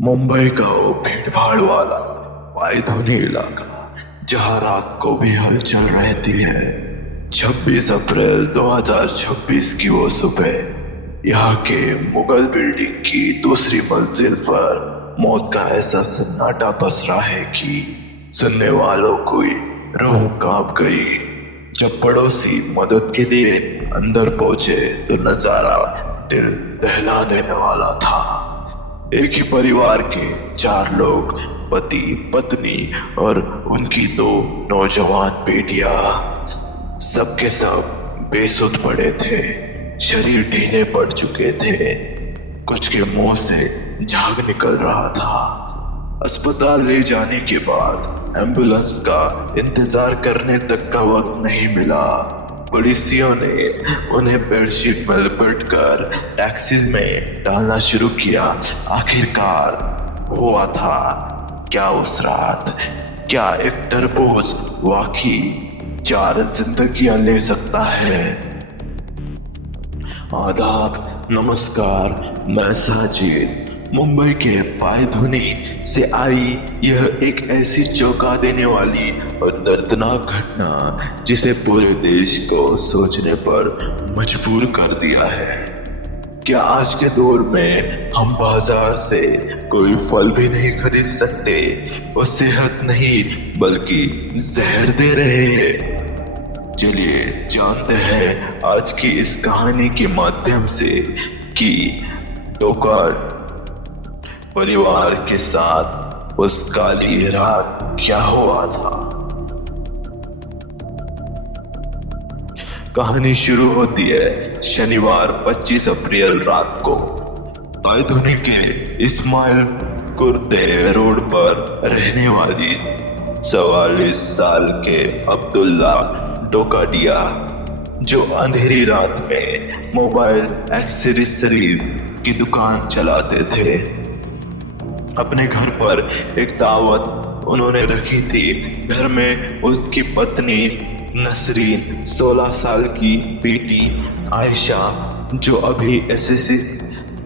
मुंबई का वो भीड़ भाड़ वाला पायधुनी इलाका जहां रात को भी हलचल रहती है। 26 अप्रैल 2026 की वो सुबह यहाँ के मुगल बिल्डिंग की दूसरी मंजिल पर मौत का ऐसा सन्नाटा पसरा है कि सुनने वालों की रूह कांप गई। जब पड़ोसी मदद के लिए अंदर पहुंचे तो नजारा दिल दहला देने वाला था। एक ही परिवार के 4 लोग, पति पत्नी और उनकी 2 नौजवान बेटियां, सबके सब बेसुध पड़े थे। शरीर ढीले पड़ चुके थे, कुछ के मुंह से झाग निकल रहा था। अस्पताल ले जाने के बाद एम्बुलेंस का इंतजार करने तक का वक्त नहीं मिला। पुलिसियों ने उन्हें बेडशीट में लपेटकर टैक्सी में डालना शुरू किया। आखिरकार हुआ था क्या उस रात? क्या एक तरबूज वाकई 4 जिंदगियां ले सकता है? आदाब, नमस्कार, मैं साजिद। मुंबई के पायधुनी से आई यह एक ऐसी चौंका देने वाली और दर्दनाक घटना जिसे पूरे देश को सोचने पर मजबूर कर दिया है। क्या आज के दौर में हम बाजार से कोई फल भी नहीं खरीद सकते? वो सेहत नहीं बल्कि जहर दे रहे हैं। चलिए जानते हैं आज की इस कहानी के माध्यम से कि डोकार्ड परिवार के साथ उस काली रात क्या हुआ था। कहानी शुरू होती है शनिवार 25 अप्रैल रात को। पायधुनी के इस्माइल कुर्ते रोड पर रहने वाली 44 साल के अब्दुल्ला डोकाडिया, जो अंधेरी रात में मोबाइल एक्सेसरीज की दुकान चलाते थे, अपने घर पर एक दावत उन्होंने रखी थी। घर में उसकी पत्नी नसरीन, 16 साल की बेटी आयशा, जो अभी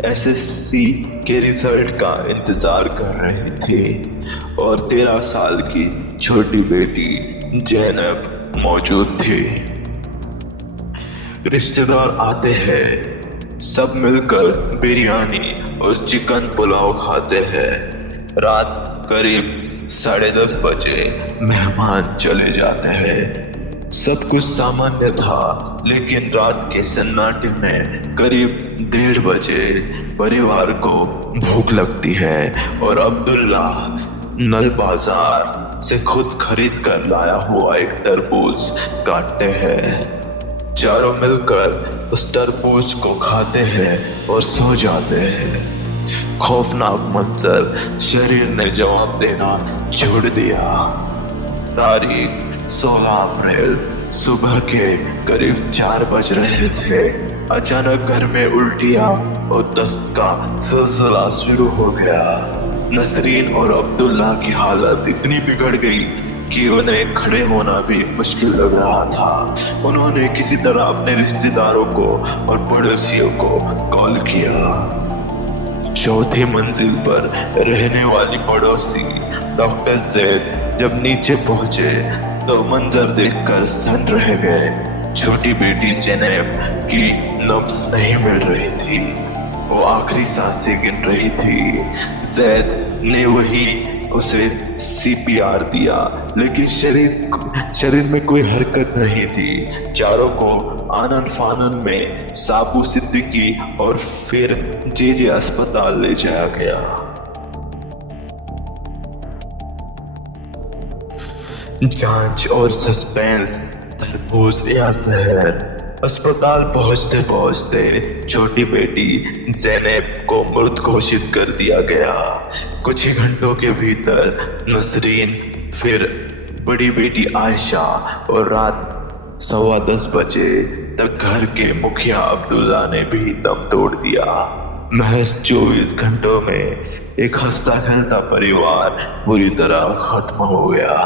एसएससी के रिजल्ट का इंतजार कर रही थी, और 13 साल की छोटी बेटी जैनब मौजूद थी। रिश्तेदार आते हैं, सब मिलकर बिरयानी और चिकन पुलाव खाते हैं। रात करीब 10:30 बजे मेहमान चले जाते हैं। सब कुछ सामान्य था, लेकिन रात के सन्नाटे में करीब 1:30 बजे परिवार को भूख लगती है और अब्दुल्ला नल बाजार से खुद खरीद कर लाया हुआ एक तरबूज काटते हैं। चारों मिलकर उस तरबूज को खाते हैं और सो जाते हैं। खौफनाक मंजर शरीर ने जवाब देना छोड़ दिया। तारीख 16 अप्रैल, सुबह के करीब 4 बज रहे थे। अचानक घर में उल्टियां और दस्त का सिलसिला शुरू हो गया। नसरीन और अब्दुल्ला की हालत इतनी बिगड़ गई कि उन्हें खड़े होना भी मुश्किल लग रहा था। उन्होंने किसी तरह अपने रिश्तेदारों को और पड़ोसियों को कॉल किया। चौथी मंजिल पर रहने वाली पड़ोसी डॉक्टर जैद जब नीचे पहुंचे तो मंजर देखकर सन रह गए। छोटी बेटी जैनब की नब्ज नहीं मिल रही थी, वो आखिरी सांसें गिन रही थी। जैद ने वही उसे सीपीआर दिया, लेकिन शरीर में कोई हरकत नहीं थी। चारों को आनन फानन में साबू सिद्दीकी और फिर जेजे अस्पताल ले जाया गया। जांच और सस्पेंस, तरबूज या जहर। अस्पताल पहुंचते पहुंचते छोटी बेटी जैनब को मृत घोषित कर दिया गया। कुछ ही घंटों के भीतर नसरीन, फिर बड़ी बेटी आयशा और रात 10:15 बजे तक घर के मुखिया अब्दुल्ला ने भी दम तोड़ दिया। महज 24 घंटों में एक हंसता खेलता परिवार बुरी तरह खत्म हो गया।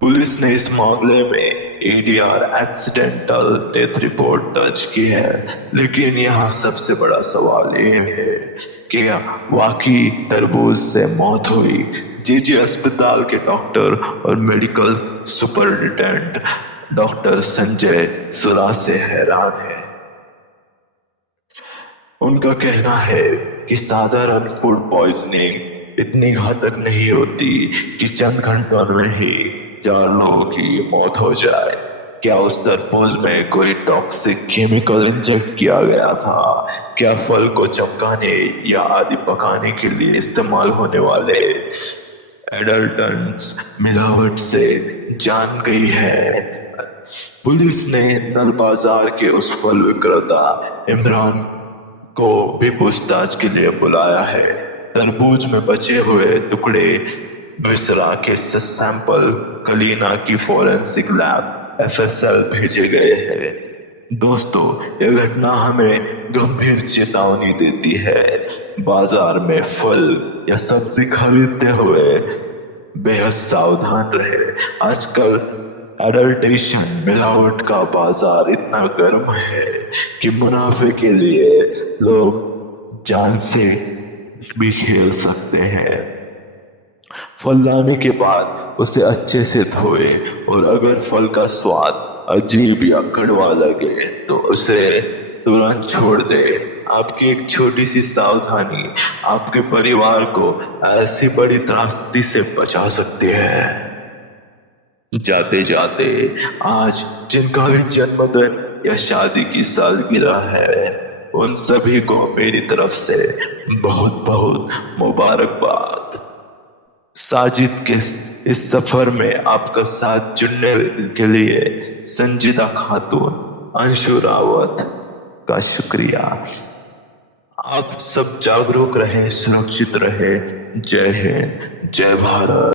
पुलिस ने इस मामले में एडीआर एक्सीडेंटल डेथ रिपोर्ट दर्ज की है, लेकिन यहाँ सबसे बड़ा सवाल ये है कि वाकई तरबूज से मौत हुई। जीजी अस्पताल के डॉक्टर और मेडिकल सुपरिटेंडेंट डॉक्टर संजय सुरा से हैरान है। उनका कहना है कि साधारण फूड पॉइजनिंग इतनी घातक नहीं होती कि चंद घंटों में ही 4 लोगों की मौत हो जाए। क्या उस तरबूज में कोई टॉक्सिक केमिकल इंजेक्ट किया गया था? क्या फल को चमकाने या आदि पकाने के लिए इस्तेमाल होने वाले एडल्टेंट्स मिलावट से जान गई है? पुलिस ने नल बाजार के उस फल विक्रेता इमरान को भी पूछताछ के लिए बुलाया है। तरबूज में बचे हुए टुकड़े मिश्रा के सैंपल कलीना की फोरेंसिक लैब एफएसएल भेजे गए हैं। दोस्तों, यह घटना हमें गंभीर चेतावनी देती है। बाजार में फल या सब्जी खरीदते हुए बेहद सावधान रहे। आजकल एडल्टेशन मिलावट का बाजार इतना गर्म है कि मुनाफे के लिए लोग जान से भी खेल सकते हैं। फल लाने के बाद उसे अच्छे से धोए और अगर फल का स्वाद अजीब या कड़वा लगे तो उसे तुरंत छोड़ दे। आपकी एक छोटी सी सावधानी आपके परिवार को ऐसी बड़ी त्रासदी से बचा सकती है। जाते जाते आज जिनका भी जन्मदिन या शादी की सालगिरह है, उन सभी को मेरी तरफ से बहुत बहुत मुबारकबाद। साजिद के इस सफर में आपका साथ जुड़ने के लिए संजीदा खातून अंशु रावत का शुक्रिया। आप सब जागरूक रहें, सुरक्षित रहें। जय हिंद, जय भारत।